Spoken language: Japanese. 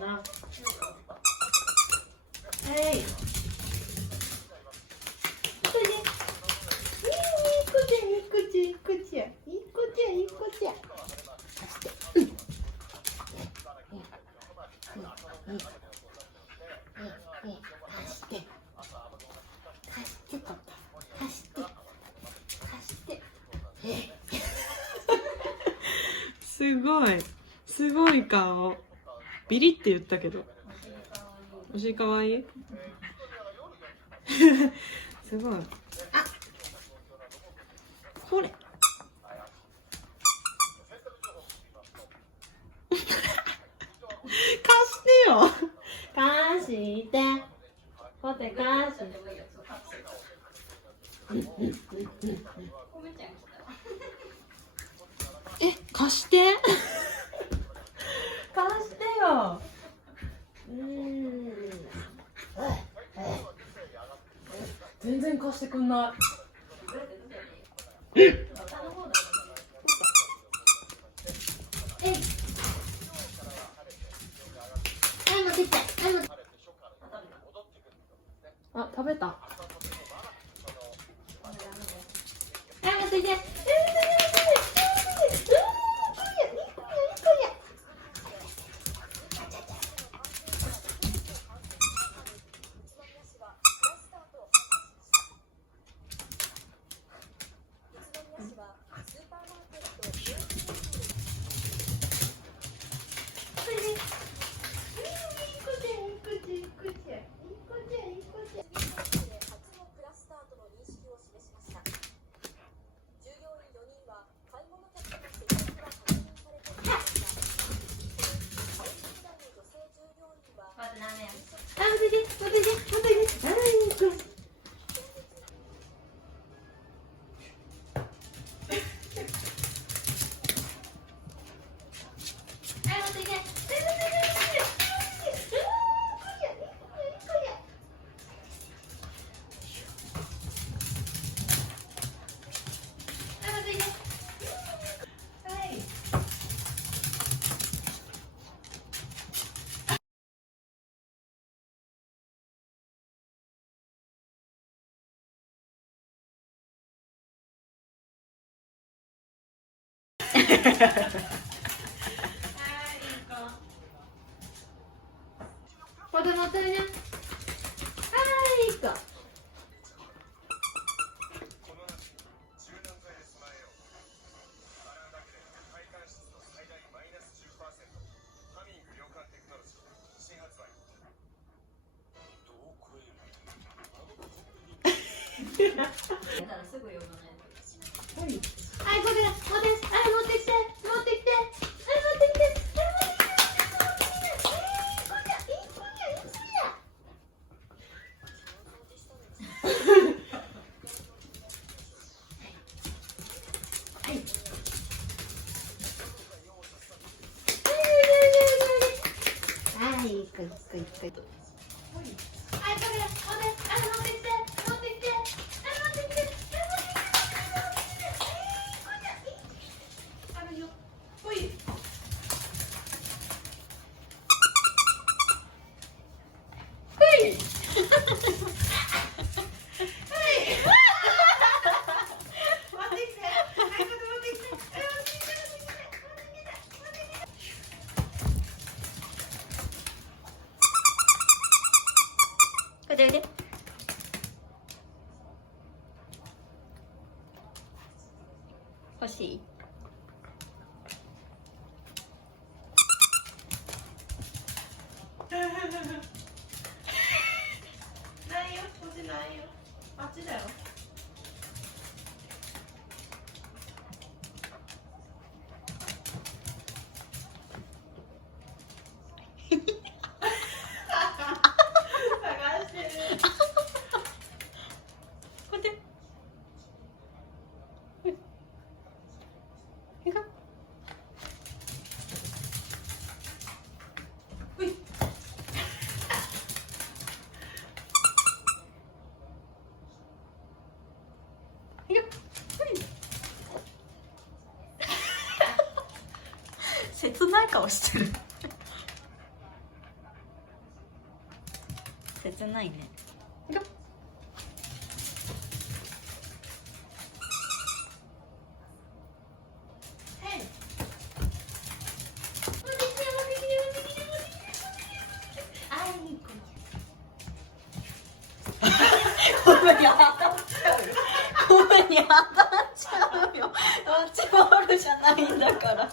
な。はい。すごいすごい顔。ビリって言ったけどお尻かわいいすごい。あ、これ貸してよ貸してポテ貸して貸して貸してよ。全然貸してくんない。あ、食べた。持ってきて。ポテ持ってるね。はい、いいか。はい、これ、持ってきて、持ってきて、持ってきて、欲しい？ないよ、こっちないよ。あっちだよ。探してる。こっち。行こう。切ない顔してる切ないね。ごめんに当たっちゃうよ。ごめんに当たっちゃうよ。ドッジボールじゃないんだから。